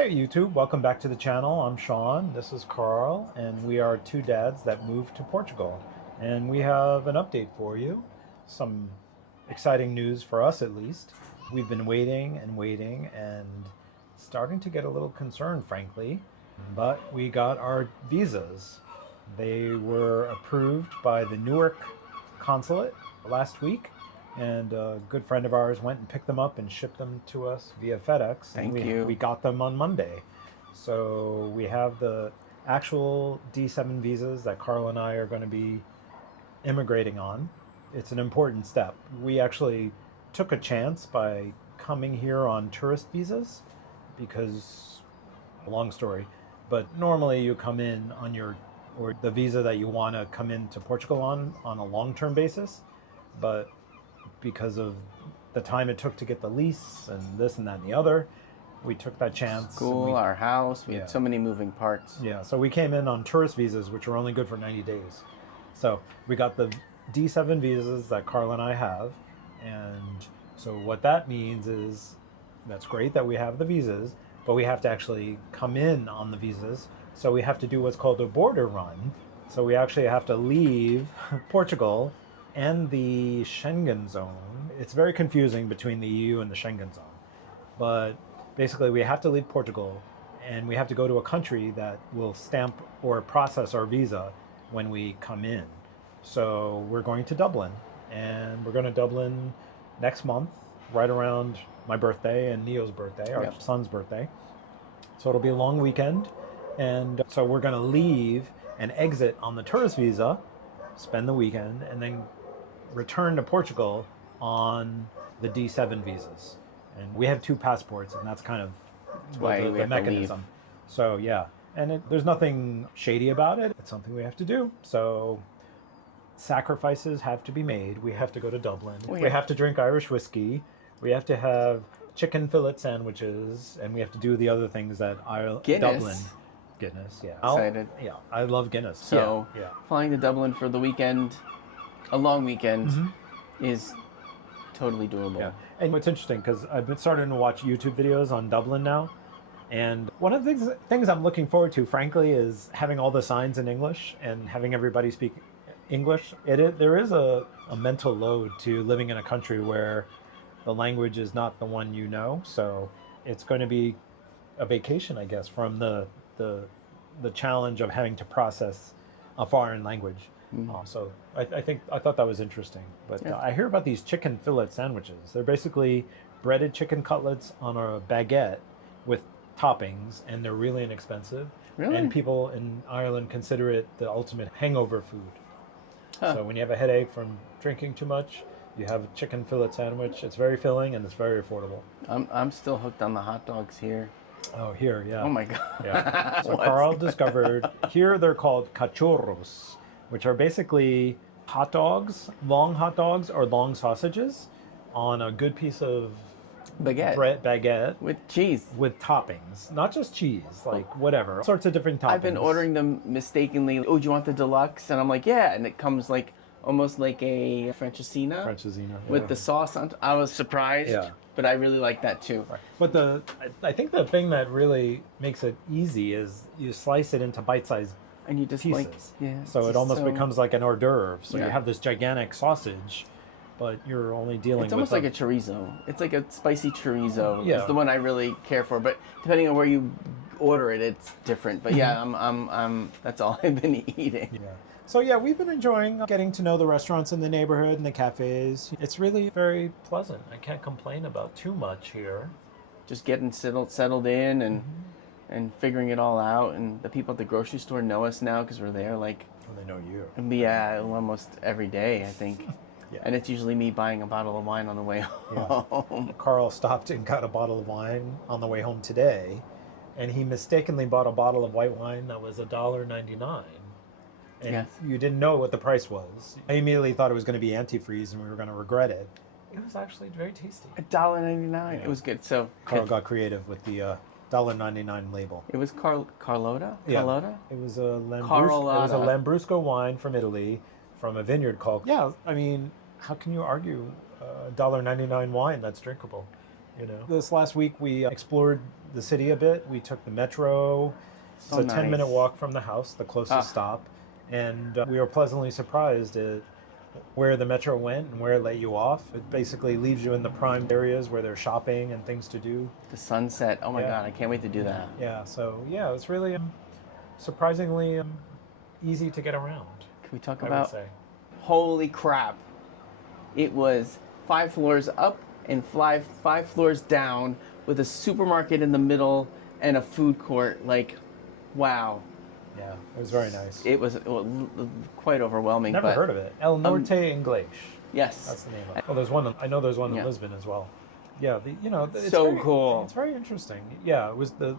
Hey YouTube, welcome back to the channel. I'm Sean, this is Carl, and we are two dads that moved to Portugal. And we have an update for you, some exciting news for us at least. We've been waiting and starting to get a little concerned, frankly, but we got our visas. They were approved by the Newark consulate last week. And a good friend of ours went and picked them up and shipped them to us via FedEx. Thank you. We got them on Monday. So we have the actual D7 visas that Carl and I are going to be immigrating on. It's an important step. We actually took a chance by coming here on tourist visas because, long story, but normally you come in on or the visa that you want to come into Portugal on a long-term basis. But because of the time it took to get the lease and this and that and the other, we took that chance. Our house, we had so many moving parts. Yeah, so we came in on tourist visas, which were only good for 90 days. So we got the D7 visas that Carl and I have. And so what that means is, that's great that we have the visas, but we have to actually come in on the visas. So we have to do what's called a border run. So we actually have to leave Portugal and the Schengen zone. It's very confusing between the EU and the Schengen zone. But basically we have to leave Portugal and we have to go to a country that will stamp or process our visa when we come in. So we're going to Dublin, and we're going to Dublin next month, right around my birthday and Neo's birthday, our son's birthday. So it'll be a long weekend. And so we're going to leave and exit on the tourist visa, spend the weekend, and then return to Portugal on the D7 visas. And we have two passports, and that's kind of the mechanism. So yeah, and there's nothing shady about it. It's something we have to do. So sacrifices have to be made. We have to go to Dublin. We have to drink Irish whiskey. We have to have chicken fillet sandwiches, and we have to do the other things that Dublin. Guinness, yeah. Excited. I love Guinness. So flying to Dublin for the weekend, a long weekend, is totally doable. Yeah. And what's interesting, because I've been starting to watch YouTube videos on Dublin now, and one of the things I'm looking forward to, frankly, is having all the signs in English and having everybody speak English. There is a mental load to living in a country where the language is not the one you know, so it's going to be a vacation, I guess, from the challenge of having to process a foreign language. So I thought that was interesting. But I hear about these chicken fillet sandwiches. They're basically breaded chicken cutlets on a baguette with toppings, and they're really inexpensive. Really? And people in Ireland consider it the ultimate hangover food. So when you have a headache from drinking too much, you have a chicken fillet sandwich. It's very filling and it's very affordable. I'm still hooked on the hot dogs here. Oh, here, yeah. Oh my God. Yeah. So Carl discovered, here they're called cachorros, which are basically hot dogs, long or long sausages on a good piece of baguette with cheese. With toppings. Not just cheese, like whatever. All sorts of different toppings. I've been ordering them mistakenly. Oh, do you want the deluxe? And I'm like, yeah. And it comes like almost like a Francesina with the sauce on. I was surprised, but I really like that too. Right. But I think the thing that really makes it easy is you slice it into bite-sized and you just pieces. So it almost becomes like an hors d'oeuvre. So you have this gigantic sausage, but you're only dealing with... It's almost like a chorizo. It's like a spicy chorizo. It's the one I really care for. But depending on where you order it, it's different. But yeah, I'm that's all I've been eating. Yeah. So yeah, we've been enjoying getting to know the restaurants in the neighborhood and the cafes. It's really very pleasant. I can't complain about too much here. Just getting settled in and figuring it all out. And the people at the grocery store know us now because we're there like... Oh, they know you. Yeah, almost every day, I think. And it's usually me buying a bottle of wine on the way home. Carl stopped and got a bottle of wine on the way home today, and he mistakenly bought a bottle of white wine that was $1.99. And you didn't know what the price was. I immediately thought it was going to be antifreeze and we were going to regret it. It was actually very tasty. $1.99. Yeah. It was good. So Carl got creative with the $1.99 label. It was Carlotta? Yeah. Carlotta? It was a Lambrusco wine from Italy, from a vineyard called... Yeah, I mean, how can you argue $1.99 wine that's drinkable? This last week we explored the city a bit. We took the metro. It's a 10-minute walk from the house, the closest stop. And we were pleasantly surprised at where the metro went and where it let you off. It basically leaves you in the prime areas where there's shopping and things to do. The sunset. Oh my God, I can't wait to do that. Yeah, so it's really surprisingly easy to get around. Can we talk about? Holy crap. It was 5 floors up and 5 floors down with a supermarket in the middle and a food court. Like, wow. Yeah, it was very nice. It was quite overwhelming. Never heard of it. El Norte English. Yes. That's the name of it. Oh, there's one. I know there's one in Lisbon as well. Yeah, it's so very, cool. It's very interesting. Yeah, it was the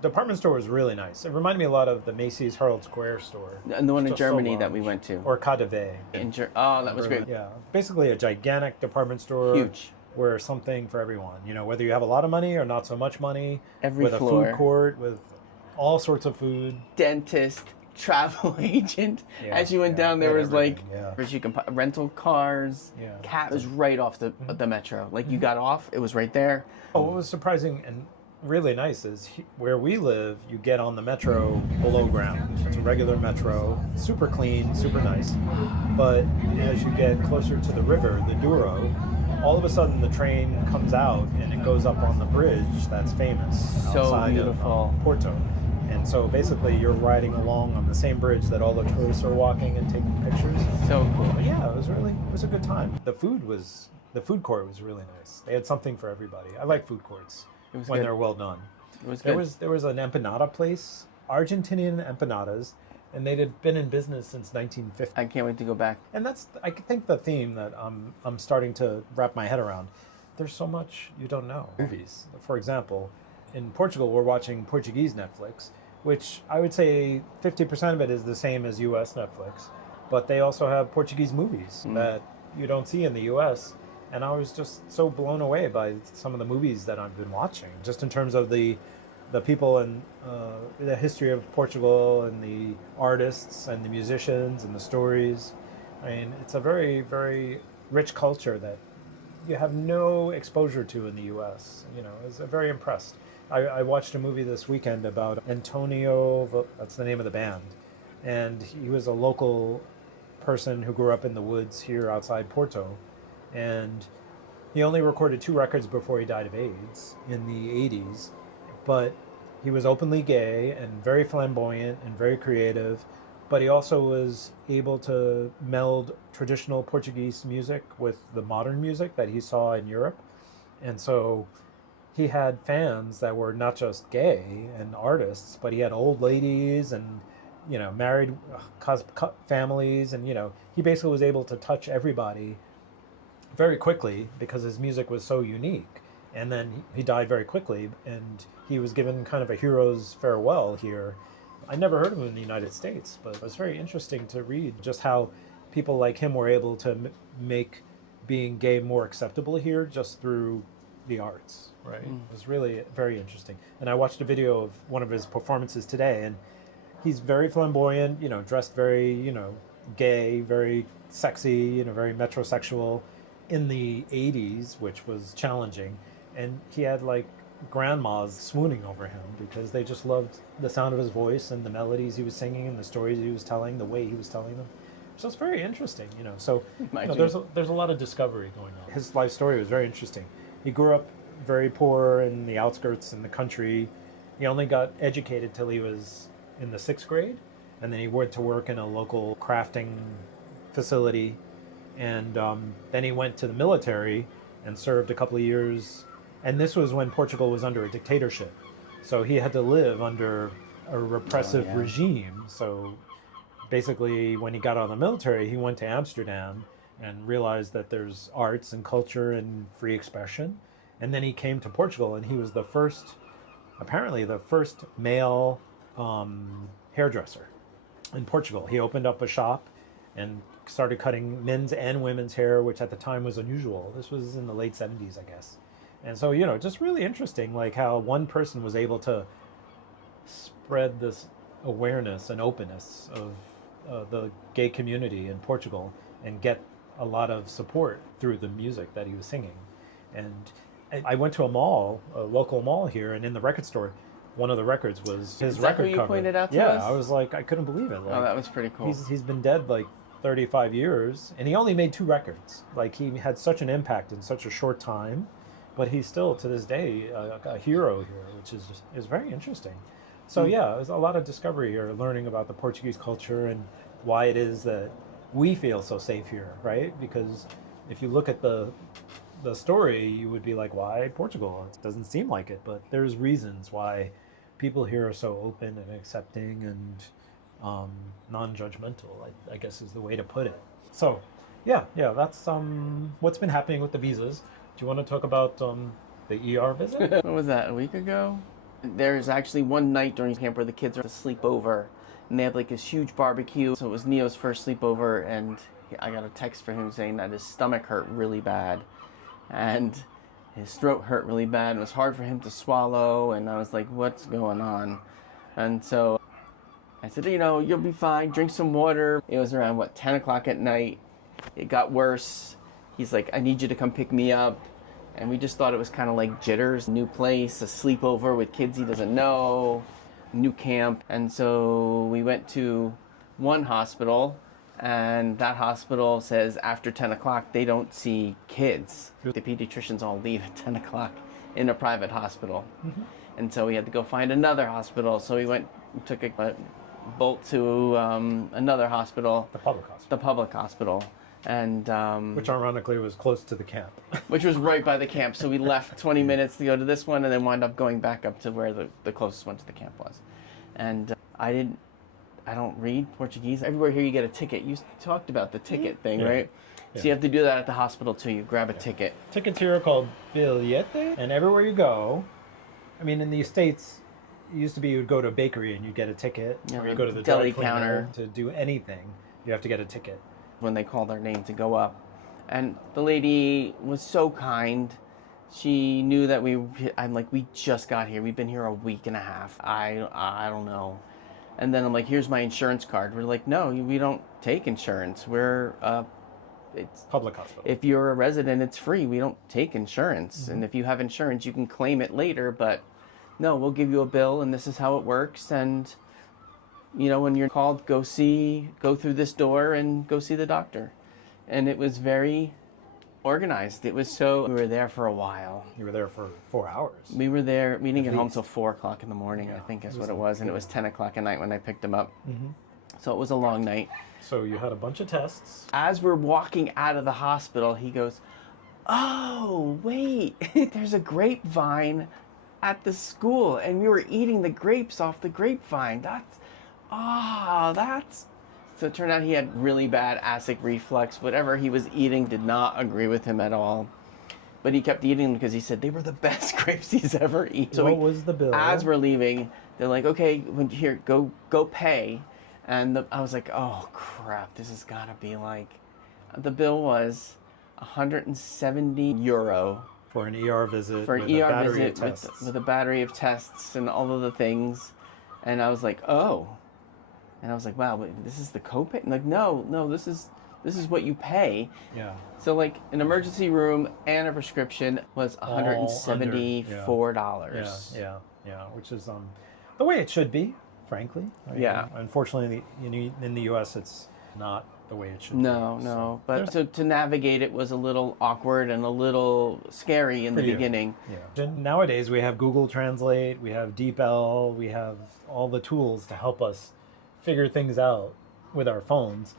department store was really nice. It reminded me a lot of the Macy's Herald Square store. And the one in Germany that we went to. Or KaDeWe. That was great. Yeah, basically a gigantic department store. Huge. Where something for everyone. Whether you have a lot of money or not so much money. Every floor. With a food court, with all sorts of food. Dentist, travel agent. As you went down, there was you can rental cars. Cat was right off the metro. Like you got off, it was right there. What was surprising and really nice is where we live, you get on the metro below ground. It's a regular metro, super clean, super nice. But as you get closer to the river, the Douro, all of a sudden the train comes out and it goes up on the bridge that's famous outside of Porto. And so basically you're riding along on the same bridge that all the tourists are walking and taking pictures. So cool. But yeah, it was a good time. The food court was really nice. They had something for everybody. I like food courts when they're well done. It was good. There was an empanada place, Argentinian empanadas, and they'd been in business since 1950. I can't wait to go back. And that's, I think, the theme that I'm starting to wrap my head around. There's so much you don't know. Movies, for example, in Portugal, we're watching Portuguese Netflix, which I would say 50% of it is the same as U.S. Netflix, but they also have Portuguese movies that you don't see in the U.S. And I was just so blown away by some of the movies that I've been watching, just in terms of the people and the history of Portugal and the artists and the musicians and the stories. I mean, it's a very, very rich culture that you have no exposure to in the U.S. I was very impressed. I watched a movie this weekend about António, that's the name of the band, and he was a local person who grew up in the woods here outside Porto, and he only recorded 2 records before he died of AIDS in the 80s, but he was openly gay and very flamboyant and very creative, but he also was able to meld traditional Portuguese music with the modern music that he saw in Europe. And so he had fans that were not just gay and artists, but he had old ladies and, married families. And, he basically was able to touch everybody very quickly because his music was so unique. And then he died very quickly, and he was given kind of a hero's farewell here. I never heard of him in the United States, but it was very interesting to read just how people like him were able to make being gay more acceptable here just through the arts, right? It was really very interesting. And I watched a video of one of his performances today, and he's very flamboyant, dressed very, gay, very sexy, very metrosexual in the 80s, which was challenging. And he had like grandmas swooning over him because they just loved the sound of his voice and the melodies he was singing and the stories he was telling, the way he was telling them. So it's very interesting, So there's a lot of discovery going on. His life story was very interesting. He grew up very poor in the outskirts in the country. He only got educated till he was in the 6th grade, and then he went to work in a local crafting facility, and then he went to the military and served a couple of years. And this was when Portugal was under a dictatorship. So he had to live under a repressive regime. So basically, when he got out of the military, he went to Amsterdam and realized that there's arts and culture and free expression. And then he came to Portugal, and he was apparently the first male hairdresser in Portugal. He opened up a shop and started cutting men's and women's hair, which at the time was unusual. This was in the late 70s, I guess. And so, just really interesting, like how one person was able to spread this awareness and openness of the gay community in Portugal and get a lot of support through the music that he was singing. And I went to a mall, a local mall here, and in the record store, one of the records was his Is that record who you cover. pointed out to yeah, us? I was like, I couldn't believe it. Like, Oh, that was pretty cool. he's been dead like 35 years, and he only made 2 records. Like, he had such an impact in such a short time, but he's still to this day a hero here, which is very interesting. So yeah, there's a lot of discovery here, learning about the Portuguese culture and why it is that we feel so safe here, right? Because if you look at the story, you would be like, why Portugal? It doesn't seem like it, but there's reasons why people here are so open and accepting and non-judgmental, I guess is the way to put it. So yeah, that's what's been happening with the visas. Do you want to talk about the ER visit? What was that, a week ago? There's actually one night during camp where the kids are to sleep over, and they have like this huge barbecue. So it was Neo's first sleepover, and I got a text from him saying that his stomach hurt really bad, and his throat hurt really bad. It was hard for him to swallow, and I was like, what's going on? And so I said, you'll be fine, drink some water. It was around, 10 o'clock at night. It got worse. He's like, I need you to come pick me up. And we just thought it was kind of like jitters, new place, a sleepover with kids he doesn't know, new camp. And so we went to one hospital, and that hospital says after 10 o'clock they don't see kids. The pediatricians all leave at 10 o'clock in a private hospital. Mm-hmm. And so we had to go find another hospital. So we took a bolt to another hospital. The public hospital. The public hospital. And which ironically was close to the camp. Which was right by the camp. So we left 20 minutes to go to this one, and then wound up going back up to where the closest one to the camp was. And I don't read Portuguese. Everywhere here you get a ticket. You talked about the ticket thing, right? Yeah. So you have to do that at the hospital too. You grab a ticket. Tickets here are called bilhete, and everywhere you go, I mean, in the States, it used to be you would go to a bakery and you get a ticket, or you go to the deli dry cleaner counter to do anything. You have to get a ticket. When they called our name to go up, and the lady was so kind. She knew that I'm like, we just got here. We've been here a week and a half. I don't know. And then I'm like, here's my insurance card. We're like, no, we don't take insurance. It's public hospital. If you're a resident, it's free. We don't take insurance. Mm-hmm. And if you have insurance, you can claim it later. But no, we'll give you a bill, and this is how it works. And when you're called, go through this door and go see the doctor. And it was very organized. We were there for a while. You were there for 4 hours. We were there. We didn't get home till 4 o'clock in the morning, I think is what it was. And it was 10 o'clock at night when I picked him up. Mm-hmm. So it was a long night. So you had a bunch of tests. As we're walking out of the hospital, he goes, oh, wait, there's a grapevine at the school. And we were eating the grapes off the grapevine. So it turned out he had really bad acid reflux. Whatever he was eating did not agree with him at all. But he kept eating them because he said they were the best grapes he's ever eaten. So what was the bill? As we're leaving, they're like, okay, here, go pay. And I was like, oh, crap, this has got to be like... The bill was €170. For an ER visit. For an ER visit with a battery of tests and all of the things. And I was like, oh... And I was like, wow, this is the copay? And like, no, this is what you pay. Yeah. So like an emergency room and a prescription was $174. Yeah, which is the way it should be, frankly. Yeah. Unfortunately, in the US, it's not the way it should be. No. But so to navigate it was a little awkward and a little scary in the beginning. Yeah. Nowadays, we have Google Translate, we have DeepL, we have all the tools to help us figure things out with our phones.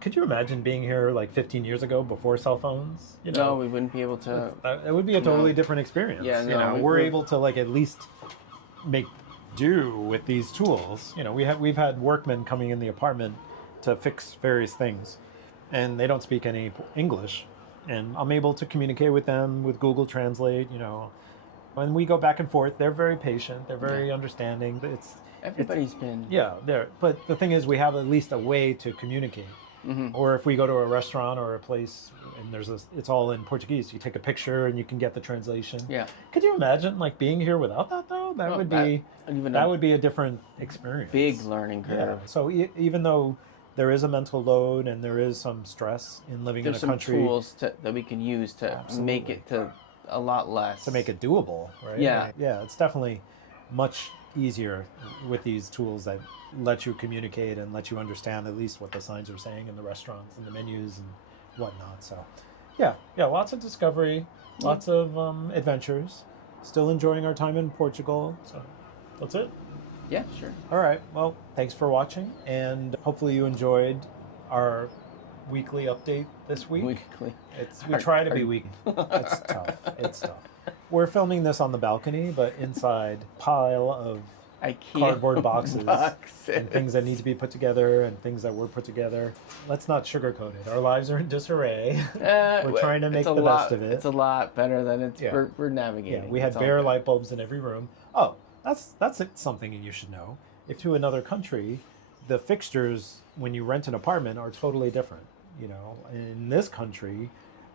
Could you imagine being here like 15 years ago before cell phones? No, we wouldn't be able to. It would be a totally different experience. Yeah, we're able to like at least make do with these tools. We've had workmen coming in the apartment to fix various things, and they don't speak any English, and I'm able to communicate with them with Google Translate. When we go back and forth, they're very patient. They're very understanding. Everybody's been... Yeah, there. But the thing is, we have at least a way to communicate. Mm-hmm. Or if we go to a restaurant or a place and it's all in Portuguese, you take a picture and you can get the translation. Yeah. Could you imagine like being here without that though? That would be a different experience. Big learning curve. Yeah. So even though there is a mental load and there is some stress in living in a country, there's some tools that we can use to make it to a lot less. To make it doable, right? Yeah. Yeah, it's definitely much easier with these tools that let you communicate and let you understand at least what the signs are saying in the restaurants and the menus and whatnot. So, yeah, lots of discovery, lots of adventures. Still enjoying our time in Portugal. So, that's it. Yeah, sure. All right. Well, thanks for watching, and hopefully you enjoyed our weekly update this week. Weekly. We try to be weekly. It's tough. It's tough. We're filming this on the balcony, but inside pile of IKEA cardboard boxes boxes and things that need to be put together and things that were put together. Let's not sugarcoat it. Our lives are in disarray. We're trying to make the best of it. It's a lot better than it's Yeah. we're navigating. Yeah, we had It's all bare good. light bulbs in every room. Oh, that's something you should know. If to another country, the fixtures when you rent an apartment are totally different. You know, in this country,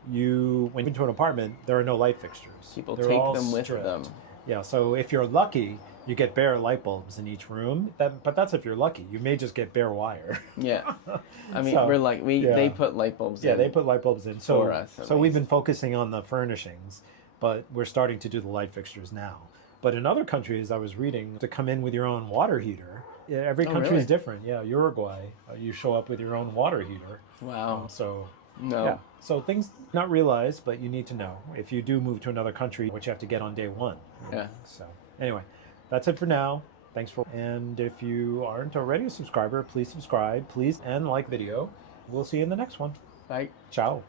when you into an apartment, there are no light fixtures. People They're take all them with stripped. them. Yeah, so if you're lucky, you get bare light bulbs in each room. But that's if you're lucky. You may just get bare wire. Yeah. I mean, So, we're like yeah. they put light bulbs in. Yeah, they put light bulbs in. So, For us, at so we've least. been focusing on the furnishings, but we're starting to do the light fixtures now. But in other countries, I was reading to come in with your own water heater. Yeah, every country really? is different. Yeah, Uruguay, you show up with your own water heater. Wow. So No. yeah, so things not realized, but you need to know if you do move to another country, what you have to get on day one. Yeah. So anyway, that's it for now. Thanks for, and if you aren't already a subscriber, please subscribe, please, and like video. We'll see you in the next one. Like Ciao.